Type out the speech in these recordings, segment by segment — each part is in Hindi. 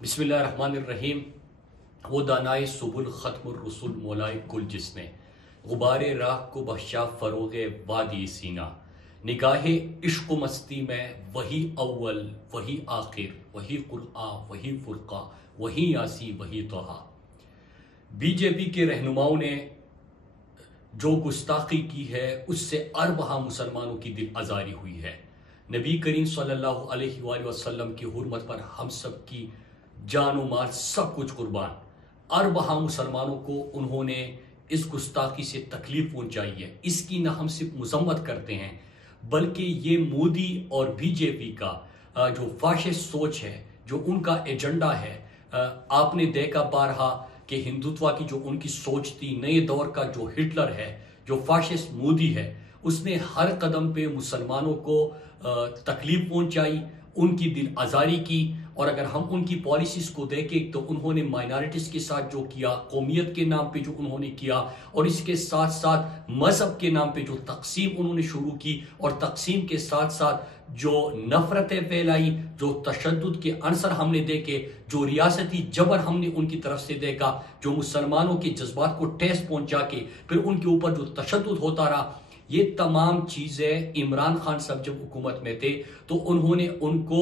बिस्मिल्लाहिर्रहमानिर्रहीम। वो दानाए सुबुल खत्मुर रसूल मौलाए कुल जिसने गुबारे राह को बख्शा फरोगे वादी सीना। निगाहे इश्क मस्ती में वही अव्वल वही आखिर वही कुरआ वही फुरका वही यासी वही तोहा। बीजेपी के रहनुमाओं ने जो गुस्ताखी की है उससे अरबहा मुसलमानों की दिल आजारी हुई है। नबी करीम सल्लल्लाहु अलैहि वसल्लम की हुर्मत पर हम सब की जान व माल सब कुछ कुर्बान। अरबहा मुसलमानों को उन्होंने इस गुस्ताखी से तकलीफ पहुंचाई है। इसकी न हम सिर्फ मजम्मत करते हैं बल्कि ये मोदी और बीजेपी का जो फाशिस्ट सोच है, जो उनका एजेंडा है, आपने देखा बारहा कि हिंदुत्व की जो उनकी सोच थी, नए दौर का जो हिटलर है, जो फाशिस्ट मोदी है, उसने हर कदम पे मुसलमानों को तकलीफ पहुंचाई, उनकी दिल आजारी की। और अगर हम उनकी पॉलिसीज को देखें तो उन्होंने माइनॉरिटीज के साथ जो किया, कौमियत के नाम पे जो उन्होंने किया, और इसके साथ साथ मजहब के नाम पे जो तकसीम उन्होंने शुरू की, और तकसीम के साथ साथ जो नफरतें फैलाई, जो तशद्दुद के अंसर हमने देखे, जो रियासती जबर हमने उनकी तरफ से देखा, जो मुसलमानों के जज्बात को ठेस पहुंचा के फिर उनके ऊपर जो तशद्दुद होता रहा, ये तमाम चीजें इमरान खान साहब जब हुकूमत में थे तो उन्होंने उनको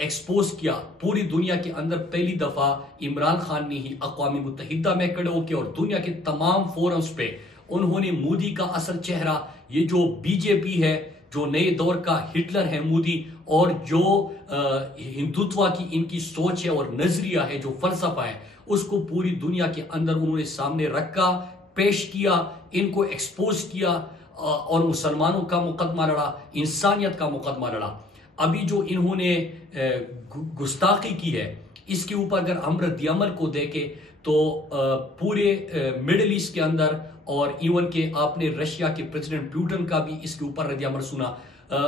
एक्सपोज किया। पूरी दुनिया के अंदर पहली दफा इमरान खान ने ही अक़वाम मुत्तहिदा में खड़े होकर और दुनिया के तमाम फोरम्स पे उन्होंने मोदी का असल चेहरा, ये जो बीजेपी है, जो नए दौर का हिटलर है मोदी, और जो हिंदुत्व की इनकी सोच है और नजरिया है, जो फलसफा है, उसको पूरी दुनिया के अंदर उन्होंने सामने रखा, पेश किया, इनको एक्सपोज किया और मुसलमानों का मुकदमा लड़ा, इंसानियत का मुकदमा लड़ा। अभी जो इन्होंने गुस्ताखी की है, इसके ऊपर अगर हम रद्द-ए-अमल को देखें तो पूरे मिडिल ईस्ट के अंदर, और इवन के आपने रशिया के प्रेसिडेंट पुतिन का भी इसके ऊपर रद्द-ए-अमल सुना।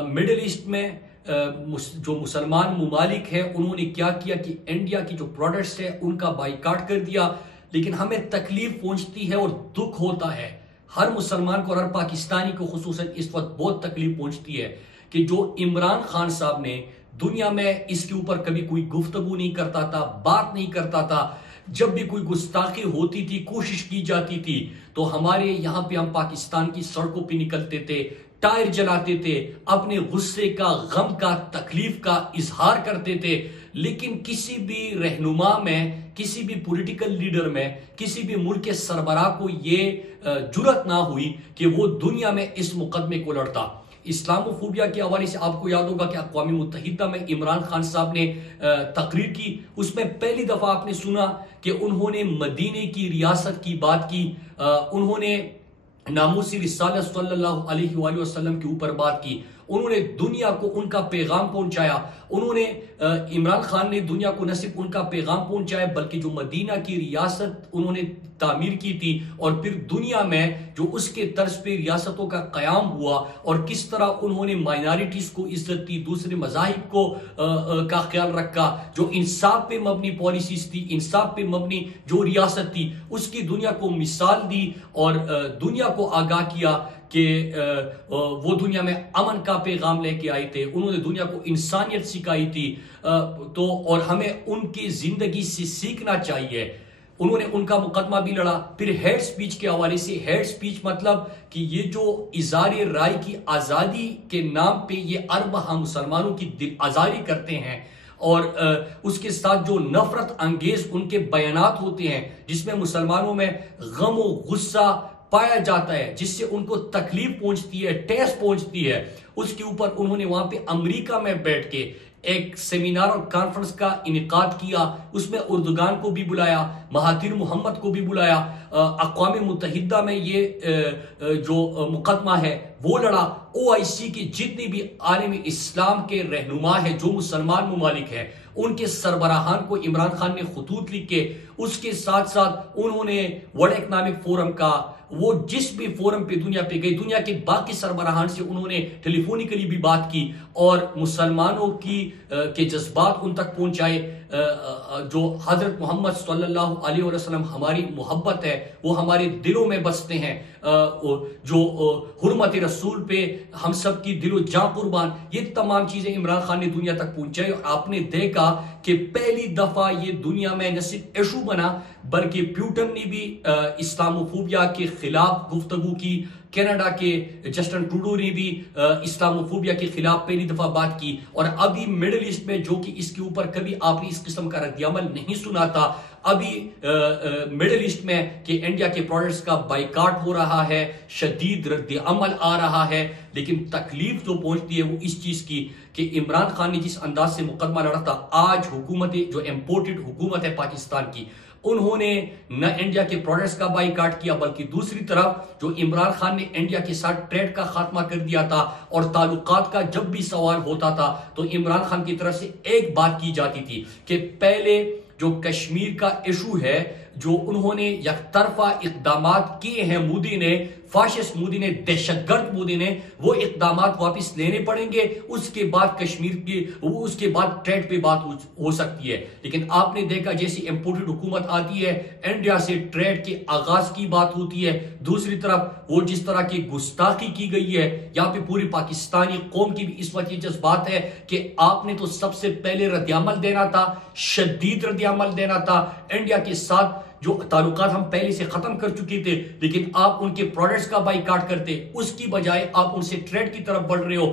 मिडिल ईस्ट में जो मुसलमान मुमालिक है उन्होंने क्या किया कि इंडिया की जो प्रोडक्ट्स है उनका बाइकाट कर दिया। लेकिन हमें तकलीफ पहुंचती है और दुख होता है, हर मुसलमान को और हर पाकिस्तानी को खुसूसन इस वक्त बहुत तकलीफ पहुंचती है कि जो इमरान खान साहब ने दुनिया में इसके ऊपर कभी कोई गुफ्तगू नहीं करता था, बात नहीं करता था। जब भी कोई गुस्ताखी होती थी, कोशिश की जाती थी, तो हमारे यहां पे हम पाकिस्तान की सड़कों पे निकलते थे, टायर जलाते थे, अपने गुस्से का, गम का, तकलीफ का इजहार करते थे। लेकिन किसी भी रहनुमा में, किसी भी पॉलिटिकल लीडर में, किसी भी मुल्क के सरबराह को ये जुर्रत ना हुई कि वो दुनिया में इस मुकदमे को लड़ता। इस्लामोफोबिया के हवाले से आपको याद होगा कि अक़वाम मुत्तहिदा में इमरान खान साहब ने तकरीर की, उसमें पहली दफा आपने सुना कि उन्होंने मदीने की रियासत की बात की, उन्होंने नामूसी रिसालत सल्लल्लाहु अलैहि वसल्लम के ऊपर बात की, उन्होंने दुनिया को उनका पैगाम पहुंचाया। उन्होंने इमरान खान ने दुनिया को न सिर्फ उनका पैगाम पहुंचाया बल्कि जो मदीना की रियासत उन्होंने तामीर की थी और फिर दुनिया में जो उसके तर्ज पे रियासतों का कयाम हुआ और किस तरह उन्होंने माइनॉरिटीज को इज्जत दी, दूसरे मज़ाहिब को का ख्याल रखा, जो इंसाफ पे मबनी पॉलिसीज थी, इंसाफ पे मबनी जो रियासत थी, उसकी दुनिया को मिसाल दी और दुनिया को आगाह किया कि वो दुनिया में अमन का पैगाम लेके आए थे। उन्होंने दुनिया को इंसानियत सिखाई थी। तो और हमें उनकी जिंदगी से सीखना चाहिए। उन्होंने उनका मुकदमा भी लड़ा। फिर हेड स्पीच के हवाले से, हेड स्पीच मतलब कि ये जो इज़ारे राय की आज़ादी के नाम पे ये अरबहा मुसलमानों की दिल आज़ारी करते हैं और उसके साथ जो नफरत अंगेज उनके बयानात होते हैं जिसमें मुसलमानों में गम व गुस्सा पाया जाता है, जिससे उनको तकलीफ पहुंचती है, ठेस पहुंचती है, उसके ऊपर उन्होंने वहां पे अमेरिका में बैठ के एक सेमिनार और कॉन्फ्रेंस का इनेकाद किया। उसमें उर्दुगान को भी बुलाया, महातिर मोहम्मद को भी बुलाया, अक़वाम मुत्तहिदा में ये जो मुकदमा है वो लड़ा। OIC की जितनी भी आलम इस्लाम के रहनुमा है, जो मुसलमान मुमालिक है, उनके सरबराहान को इमरान खान ने खतूत लिख के, उसके साथ साथ उन्होंने वर्ल्ड इकनॉमिक फोरम का, वो जिस भी फोरम पे दुनिया पे गई, दुनिया के बाकी सरबराहान से उन्होंने टेलीफोनिकली भी बात की और मुसलमानों के जज्बात उन तक पहुंचाए। जो हजरत मोहम्मद सल्लल्लाहु अलैहि वसल्लम हमारी मोहब्बत है वो हमारे दिलों में बसते हैं। जो हुर्मत रसूल पे हम सब की दिलो जां कुर्बान, ये तमाम चीजें इमरान खान ने दुनिया तक पहुंचाई। और आपने देखा कि पहली दफा ये दुनिया में न सिर्फ इशू बना बल्कि प्यूटन ने भी इस्लामोफोबिया के खिलाफ गुफ्तगू की। कनाडा के जस्टिन ट्रूडो ने भी इस्लामोफोबिया के खिलाफ पहली दफा बात की। और अभी मिडिल ईस्ट में, जो कि इसके ऊपर कभी आपने इस किस्म का रद्दअमल नहीं सुना था, अभी मिडिल ईस्ट में कि इंडिया के प्रोडक्ट्स का बाइकाट हो रहा है, शदीद रद्दअमल आ रहा है। लेकिन तकलीफ जो पहुंचती है वो इस चीज की कि इमरान खान ने जिस अंदाज से मुकदमा लड़ा था, आज हुकूमत जो इम्पोर्टेड हुकूमत है पाकिस्तान की, उन्होंने न इंडिया के प्रोडक्ट्स का बाइकाट किया बल्कि दूसरी तरफ जो इमरान खान ने इंडिया के साथ ट्रेड का खात्मा कर दिया था और ताल्लुकात का जब भी सवाल होता था तो इमरान खान की तरफ से एक बात की जाती थी कि पहले जो कश्मीर का इशू है, जो उन्होंने यकतरफा इकदामात किए हैं मोदी ने, फाशिस्ट मोदी ने, दहशतगर्द मोदी ने, वो इकदामात वापस लेने पड़ेंगे। उसके बाद कश्मीर की, उसके बाद ट्रेड पे बात हो सकती है। लेकिन आपने देखा जैसी इंपोर्टेड हुकूमत आती है, इंडिया से ट्रेड के आगाज की बात होती है। दूसरी तरफ वो जिस तरह की गुस्ताखी की गई है, यहाँ पे पूरी पाकिस्तानी कौम की भी इस वक्त ये जज्बात है कि आपने तो सबसे पहले रद्दअमल देना था, शदीद रद्दअमल देना था। इंडिया के साथ जो ताल्लुकात हम पहले से खत्म कर चुके थे, लेकिन आप उनके प्रोडक्ट्स का बाइकाट करते, उसकी बजाय आप उनसे ट्रेड की तरफ बढ़ रहे हो।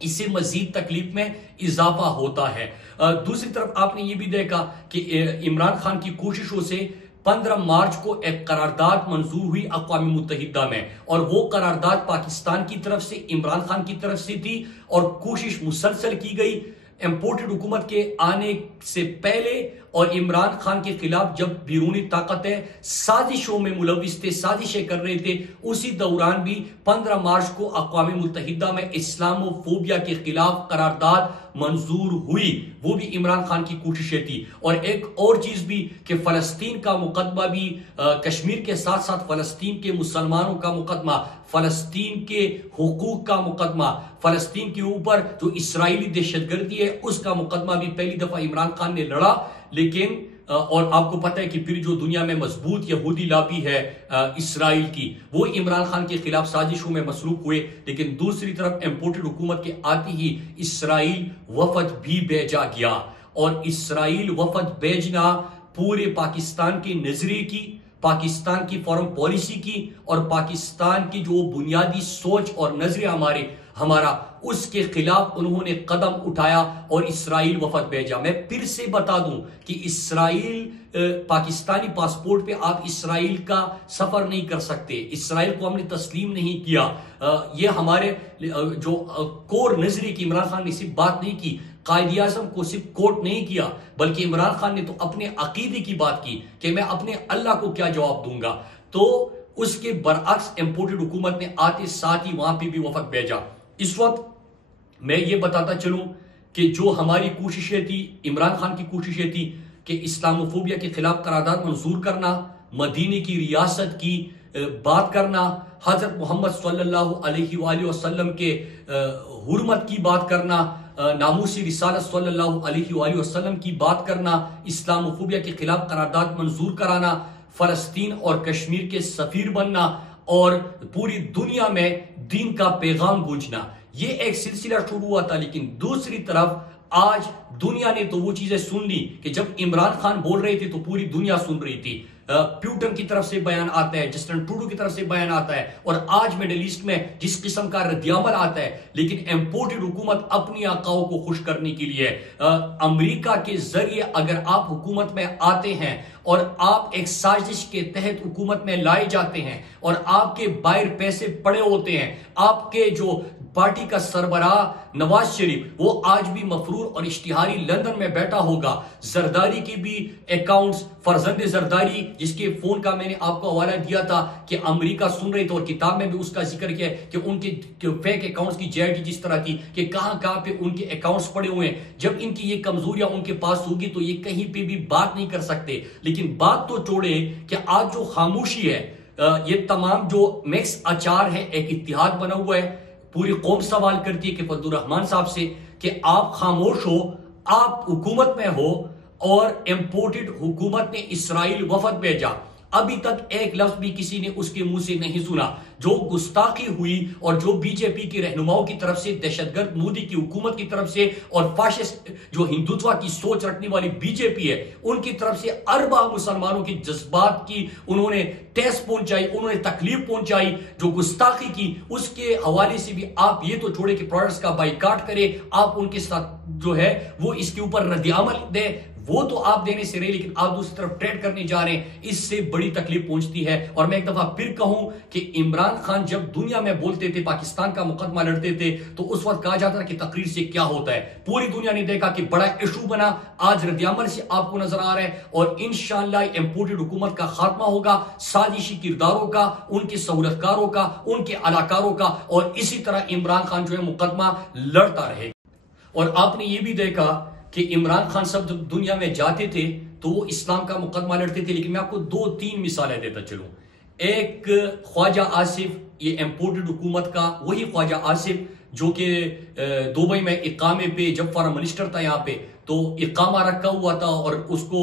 इससे मजीद तकलीफ में इजाफा होता है। दूसरी तरफ आपने ये भी देखा कि इमरान खान की कोशिशों से 15 मार्च को एक करारदाद मंजूर हुई अक़वाम मुत्तहिदा में, और वो करारदाद पाकिस्तान की तरफ से, इमरान खान की तरफ से थी और कोशिश मुसलसल की गई इंपोर्टेड हुकूमत के आने से पहले। और इमरान खान के खिलाफ जब बैरूनी ताकतें साजिशों में मुलविस थे, साजिशें कर रहे थे, उसी दौरान भी 15 मार्च को अक़वाम मुत्तहिदा में इस्लामोफोबिया के खिलाफ करारदाद मंजूर हुई। वो भी इमरान खान की कोशिशें थी। और एक और चीज भी कि फलस्तीन का मुकदमा भी, कश्मीर के साथ साथ फलस्तीन के मुसलमानों का मुकदमा, फलस्तीन के हुकूक का मुकदमा, फलस्तीन के ऊपर जो इसराइली दहशतगर्दी है उसका मुकदमा भी पहली दफा इमरान खान ने लड़ा। लेकिन और आपको पता है कि फिर जो दुनिया में मजबूत यहूदी लाबी है इसराइल की, वो इमरान खान के खिलाफ साजिशों में मसरूफ हुए। लेकिन दूसरी तरफ इंपोर्टेड हुकूमत के आते ही इसराइल वफद भी भेजा गया। और इसराइल वफद भेजना पूरे पाकिस्तान के नजरिए की, पाकिस्तान की फॉरेन पॉलिसी की और पाकिस्तान की जो बुनियादी सोच और नजरिया हमारा उसके खिलाफ उन्होंने कदम उठाया और इसराइल वफद भेजा। मैं फिर से बता दूं कि इसराइल, पाकिस्तानी पासपोर्ट पे आप इसराइल का सफर नहीं कर सकते। इसराइल को हमने तस्लीम नहीं किया। ये हमारे जो कोर नजरिए की, इमरान खान ने सिर्फ बात नहीं की, कायद आज़म को सिर्फ कोर्ट नहीं किया, बल्कि इमरान खान ने तो अपने अकीदे की बात की कि मैं अपने अल्लाह को क्या जवाब दूंगा। तो उसके बरअक्स इंपोर्टेड हुकूमत ने आते साथ ही वहां पे भी वफद भेजा। इस वक्त मैं ये बताता चलूं कि जो हमारी कोशिशें थी, इमरान खान की कोशिशें थी कि इस्लामोफोबिया के खिलाफ करारदाद मंजूर करना, मदीने की रियासत की बात करना, हजरत मोहम्मद सल्लल्लाहु अलैहि वसल्लम के हुर्मत की बात करना, नामूसी रिसालत सल्लल्लाहु अलैहि वसल्लम की बात करना, इस्लामोफोबिया के खिलाफ करारदाद मंजूर कराना, फलस्तीन और कश्मीर के सफीर बनना और पूरी दुनिया में दीन का पैगाम गूंजना, ये एक सिलसिला शुरू हुआ था। लेकिन दूसरी तरफ आज दुनिया ने तो वो चीजें सुन ली कि जब इमरान खान बोल रहे थे तो पूरी दुनिया सुन रही थी। प्यूटन की तरफ से बयान आता है, जस्टिन ट्रूडो की तरफ से बयान आता है, और आज मिडिल ईस्ट में जिस किस्म का रद्दअमल आता है, लेकिन इंपोर्टेड हुकूमत अपनी आकाओं को खुश करने के लिए अमेरिका के जरिए अगर आप हुकूमत में आते हैं और आप एक साजिश के तहत हुकूमत में लाए जाते हैं और आपके बाहर पैसे पड़े होते हैं, आपके जो पार्टी का सरबराह नवाज शरीफ वो आज भी मफरूर और इश्तिहारी लंदन में बैठा होगा। जरदारी की भी अकाउंट्स, फरजंद जरदारी जिसके फोन का मैंने आपको हवाला दिया था कि अमेरिका सुन रहे थे और किताब में भी उसका जिक्र किया कि उनके फेक अकाउंट्स की जेड जिस तरह की कि कहां कहां पे उनके अकाउंट्स पड़े हुए हैं। जब इनकी ये कमजोरियां उनके पास होगी तो ये कहीं पे भी बात नहीं कर सकते। लेकिन बात तो छोड़े कि आज जो खामोशी है, ये तमाम जो मिक्स अचार है, एक इत्तिहाद बना हुआ है। पूरी कौम सवाल करती है कि फजलुर रहमान साहब से कि आप खामोश हो, आप हुकूमत में हो और इंपोर्टेड हुकूमत ने इसराइल वफद भेजा, अभी तक एक लफ्ज भी किसी ने उसके मुंह से नहीं सुना। जो गुस्ताखी हुई और जो बीजेपी के रहनुमाओं की तरफ से, दहशतगर्द मोदी की हुकूमत की तरफ से और फाशिस्ट जो हिंदुत्व की सोच रखने वाली बीजेपी है उनकी तरफ से अरबा मुसलमानों के जज्बात की उन्होंने ठेस पहुंचाई, उन्होंने तकलीफ पहुंचाई, जो गुस्ताखी की उसके हवाले से भी आप ये तो छोड़े कि प्रोडक्ट्स का बाइकाट करें, आप उनके साथ जो है वो इसके ऊपर रद्द-ए-अमल दें, वो तो आप देने से रहे, लेकिन आप दूसरी तरफ ट्रेड करने जा रहे हैं, इससे बड़ी तकलीफ पहुंचती है। और मैं एक दफा फिर कहूं कि इमरान खान जब दुनिया में बोलते थे, पाकिस्तान का मुकदमा लड़ते थे, तो उस वक्त कहा जाता था कि तकरीर से क्या होता है। पूरी दुनिया ने देखा कि बड़ा इशू बना, आज रद्द-ए-अमल से आपको नजर आ रहा है और इंशाअल्लाह इंपोर्टेड हुकूमत का खात्मा होगा, साजिशी किरदारों का, उनके सहूलतकारों का, उनके अलाकारों का, और इसी तरह इमरान खान जो है मुकदमा लड़ता रहेगा। और आपने ये भी देखा कि इमरान खान सब जब दुनिया में जाते थे तो वो इस्लाम का मुकदमा लड़ते थे, लेकिन मैं आपको 2-3 मिसालें देता चलूं। एक ख्वाजा आसिफ, ये इंपोर्टेड हुकूमत का वही ख्वाजा आसिफ जो कि दुबई में इकामे पे, जब फॉरेन मिनिस्टर था यहाँ पे, तो इकामा रखा हुआ था और उसको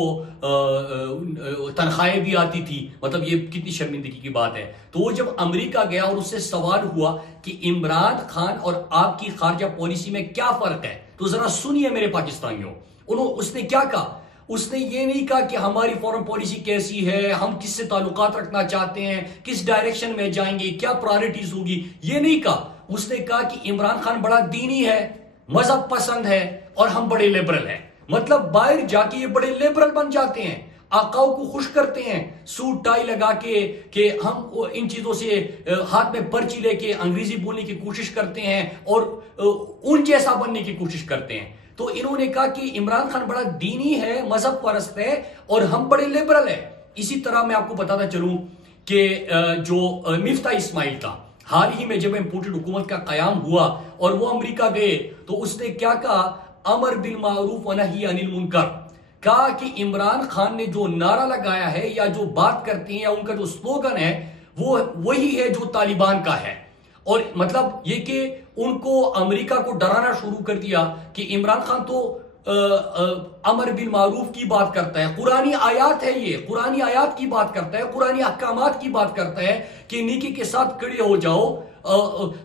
तनख्वाहें भी आती थी। मतलब ये कितनी शर्मिंदगी की बात है। तो वो जब अमेरिका गया और उससे सवाल हुआ कि इमरान खान और आपकी खारजा पॉलिसी में क्या फर्क है, तो जरा सुनिए मेरे पाकिस्तानियों, उसने क्या कहा। उसने ये नहीं कहा कि हमारी फॉरेन पॉलिसी कैसी है, हम किससे ताल्लुकात रखना चाहते हैं, किस डायरेक्शन में जाएंगे, क्या प्रायोरिटीज होगी, ये नहीं कहा। उसने कहा कि इमरान खान बड़ा दीनी है, मजहब पसंद है और हम बड़े लिबरल हैं। मतलब बाहर जाके ये बड़े लिबरल बन जाते हैं, आकाओं को खुश करते हैं, सूट टाई लगा के हम इन चीजों से हाथ में पर्ची लेके अंग्रेजी बोलने की कोशिश करते हैं और उन जैसा बनने की कोशिश करते हैं। तो इन्होंने कहा कि इमरान खान बड़ा दीनी है, मजहब परस्त है और हम बड़े लिबरल हैं। इसी तरह मैं आपको बताता चलूं कि जो मिफ्ता इस्माइल था, हाल ही में जब इंपोर्टेड हुकूमत का कयाम हुआ और वो अमेरिका गए, तो उसने क्या कहा, अमर बिल मारूफ व नही अनिल मुनकर, कहा कि इमरान खान ने जो नारा लगाया है या जो बात करते हैं या उनका जो स्लोगन है वो वही है जो तालिबान का है। और मतलब ये कि उनको अमेरिका को डराना शुरू कर दिया कि इमरान खान तो अमर बिल मारूफ की बात करता है, कुरानी आयात है, ये कुरानी आयात की बात करता है, कुरानी अहकामात की बात करता है कि नेकी के साथ खड़े हो जाओ।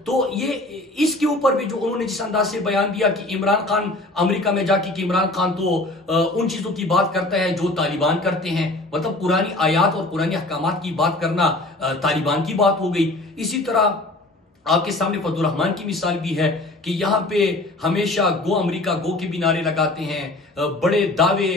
तो ये इसके ऊपर भी जो उन्होंने जिस अंदाज से बयान दिया कि इमरान खान अमेरिका में जाके कि इमरान खान तो उन चीजों की बात करता है जो तालिबान करते हैं, मतलब पुरानी आयात और पुरानी अहकामात की बात करना तालिबान की बात हो गई। इसी तरह आपके सामने फजलुर रहमान की मिसाल भी है कि यहां पे हमेशा गो अमेरिका गो के भी नारे लगाते हैं, बड़े दावे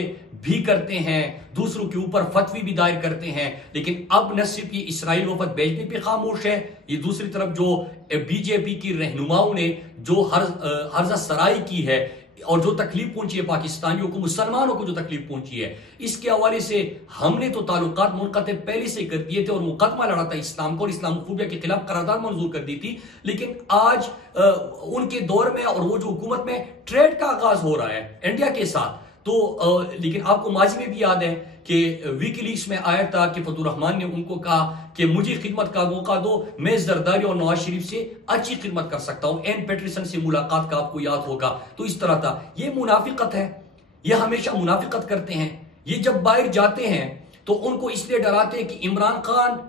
भी करते हैं, दूसरों के ऊपर फतवी भी दायर करते हैं, लेकिन अब न सिर्फ ये इसराइल वफद भेजने पे खामोश है, ये दूसरी तरफ जो बीजेपी की रहनुमाओं ने जो हर्जा सराई की है और जो तकलीफ पहुंची है पाकिस्तानियों को, मुसलमानों को जो तकलीफ पहुंची है, इसके हवाले से हमने तो ताल्लुकात मुनक़ते पहले से कर दिए थे और मुकदमा लड़ा था इस्लाम को और इस्लामोफोबिया के खिलाफ करारदाद मंजूर कर दी थी। लेकिन आज उनके दौर में और वो जो हुकूमत में ट्रेड का आगाज हो रहा है इंडिया के साथ, तो लेकिन आपको माजी में भी याद है कि विकीलीक्स में आया था कि फजलुर रहमान ने उनको कहा कि मुझे खिदमत का मौका दो, मैं जरदारी और नवाज शरीफ से अच्छी खिदमत कर सकता हूं। एन पैटरसन से मुलाकात का आपको याद होगा। तो इस तरह था, ये मुनाफिकत है, ये हमेशा मुनाफिकत करते हैं। ये जब बाहर जाते हैं तो उनको इसलिए डराते हैं कि इमरान खान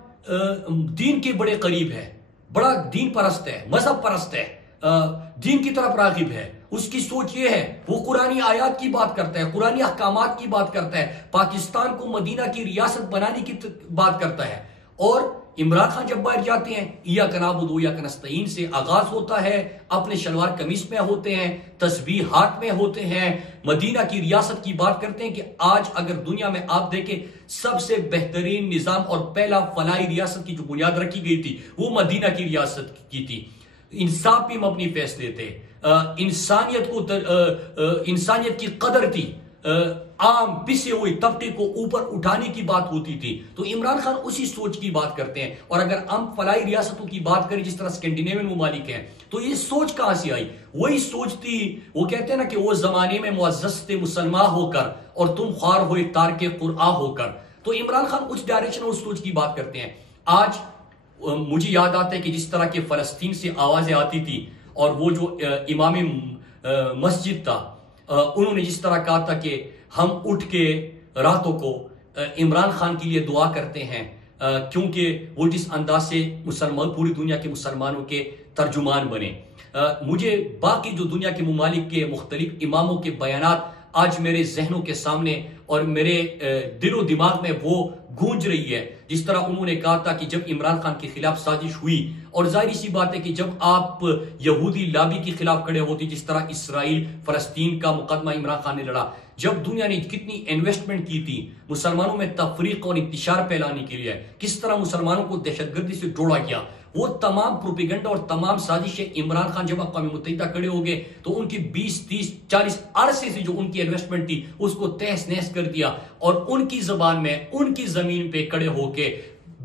दीन के बड़े करीब है, बड़ा दीन परस्त है, मजहब परस्त है, दीन की तरफ रागिब है, उसकी सोच ये है, वो कुरानी आयात की बात करता है, कुरानी अहकामात की बात करता है, पाकिस्तान को मदीना की रियासत बनाने की बात करता है। और इमरान खान जब बाहर जाते हैं, इया कनाबुदु या कनस्तईन से आगाज होता है, अपने शलवार कमीज में होते हैं, तस्बीह हाथ में होते हैं, मदीना की रियासत की बात करते हैं कि आज अगर दुनिया में आप देखें सबसे बेहतरीन निजाम और पहला फलाई रियासत की जो बुनियाद रखी गई थी वो मदीना की रियासत की थी। इंसाफ पे मबनी फैसले थे, इंसानियत की कदर थी, आम पिसे हुए तबके को ऊपर उठाने की बात होती थी। तो इमरान खान उसी सोच की बात करते हैं। और अगर हम फलाई रियासतों की बात करें जिस तरह स्कैंडिनेवियन ममालिक हैं, तो ये सोच कहां से आई? वही सोच थी, वो कहते हैं ना कि वो जमाने में मुअज़्ज़ज़ थे मुसलमान होकर और तुम ख्वार हुए तारके कुरआ होकर। तो इमरान खान उस डायरेक्शन और उस सोच की बात करते हैं। आज मुझे याद आता है कि जिस तरह के फलस्तीन से आवाजें आती थी और वो जो इमाम मस्जिद था, उन्होंने जिस तरह कहा था कि हम उठ के रातों को इमरान खान के लिए दुआ करते हैं, क्योंकि वो जिस अंदाज से मुसलमान पूरी दुनिया के मुसलमानों के तर्जुमान बने। मुझे बाकी जो दुनिया के ममालिक के मुख्तलिफ इमामों के बयानात आज मेरे जहनों के सामने और मेरे दिलो दिमाग में वो गूंज रही है। जिस तरह उन्होंने कहा था कि जब इमरान खान के खिलाफ साजिश हुई, और जाहिर सी बात है कि जब आप यहूदी लाबी के खिलाफ खड़े होती, जिस तरह इसराइल फलस्तीन का मुकदमा इमरान खान ने लड़ा, जब दुनिया ने कितनी इन्वेस्टमेंट की थी मुसलमानों में तफरीक और इंतशार फैलाने के लिए, किस तरह मुसलमानों को दहशतगर्दी से जोड़ा गया, वो तमाम प्रोपेगेंडा और तमाम साजिशें इमरान खान जब अक़वाम मुत्तहिदा खड़े हो गए तो उनकी 20, 30, 40 अरसे से जो उनकी इन्वेस्टमेंट थी उसको तहस नहस कर दिया, और उनकी जबान में उनकी जमीन पे खड़े होके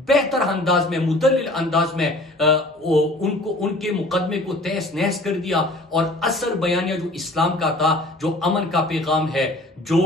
बेहतर अंदाज में, मुदल्लिल अंदाज में उनको उनके मुकदमे को तहस नहस कर दिया, और असल बयानिया जो इस्लाम का था, जो अमन का पैगाम है, जो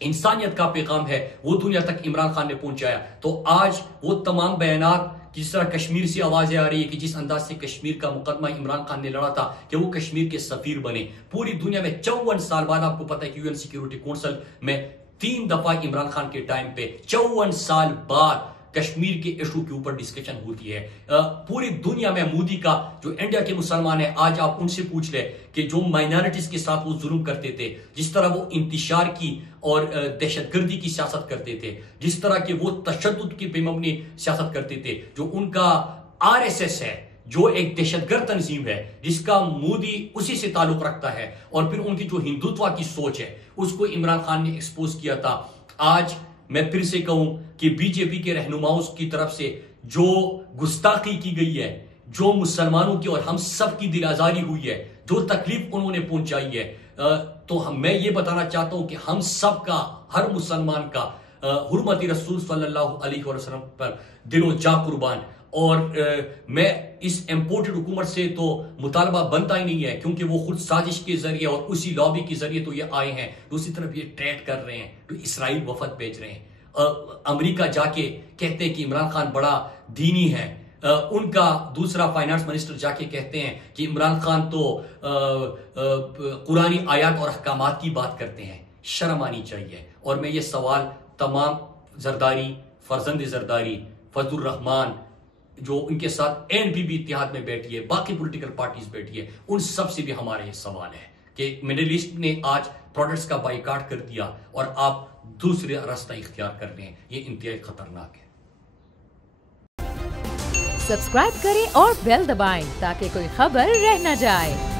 इंसानियत का पैगाम है, वो दुनिया तक इमरान खान ने पहुंचाया। तो आज वो तमाम बयानात, जिस तरह कश्मीर से आवाजें आ रही है कि जिस अंदाज से कश्मीर का मुकदमा इमरान खान ने लड़ा था कि वो कश्मीर के सफीर बने, पूरी दुनिया में 54 साल बाद, आपको पता है कि यूएन सिक्योरिटी काउंसिल में 3 दफा इमरान खान के टाइम पे 54 साल बाद कश्मीर के इशू के ऊपर डिस्कशन होती है। पूरी दुनिया में मोदी का जो इंडिया के मुसलमान है, आज आप उनसे पूछ ले कि जो माइनॉरिटीज के साथ वो जुल्म करते थे, जिस तरह वो इंतशार की और दहशतगर्दी की सियासत करते थे, जिस तरह के वो तशद्दुद की बेमबनी सियासत करते थे, जो उनका आरएसएस है, जो एक दहशतगर्द तंजीम है जिसका मोदी उसी से ताल्लुक रखता है, और फिर उनकी जो हिंदुत्व की सोच है उसको इमरान खान ने एक्सपोज किया था। आज मैं फिर से कहूं कि बीजेपी के रहनुमाओं की तरफ से जो गुस्ताखी की गई है, जो मुसलमानों की और हम सब की दिल आजारी हुई है, जो तकलीफ उन्होंने पहुंचाई है, तो मैं ये बताना चाहता हूं कि हम सब का, हर मुसलमान का हुर्मत रसूल सल्लल्लाहु अलैहि वसल्लम पर दिलो जा कुर्बान। और मैं इस इम्पोर्टेड हुकूमत से तो मुतालबा बनता ही नहीं है, क्योंकि वो खुद साजिश के जरिए और उसी लॉबी के जरिए तो ये आए हैं। दूसरी तरफ ये ट्रेड कर रहे हैं, तो इसराइल वफद भेज रहे हैं, अमेरिका जाके कहते हैं कि इमरान खान बड़ा दीनी है, उनका दूसरा फाइनेंस मिनिस्टर जाके कहते हैं कि इमरान खान तो कुरानी आयात और अहकामात की बात करते हैं। शर्म आनी चाहिए। और मैं ये सवाल तमाम जरदारी, फरजंद जरदारी, फजलुर रहमान, जो उनके साथ एनपीपी इत्तेहाद में बैठी है, बाकी पॉलिटिकल पार्टीज बैठी है, उन सब से भी हमारा ये सवाल है कि मिडिल ईस्ट ने आज प्रोडक्ट्स का बाइकाट कर दिया और आप दूसरे रास्ता इख्तियार कर रहे हैं। ये इंतहाई खतरनाक है। सब्सक्राइब करें और बेल दबाएं ताकि कोई खबर रह न जाए।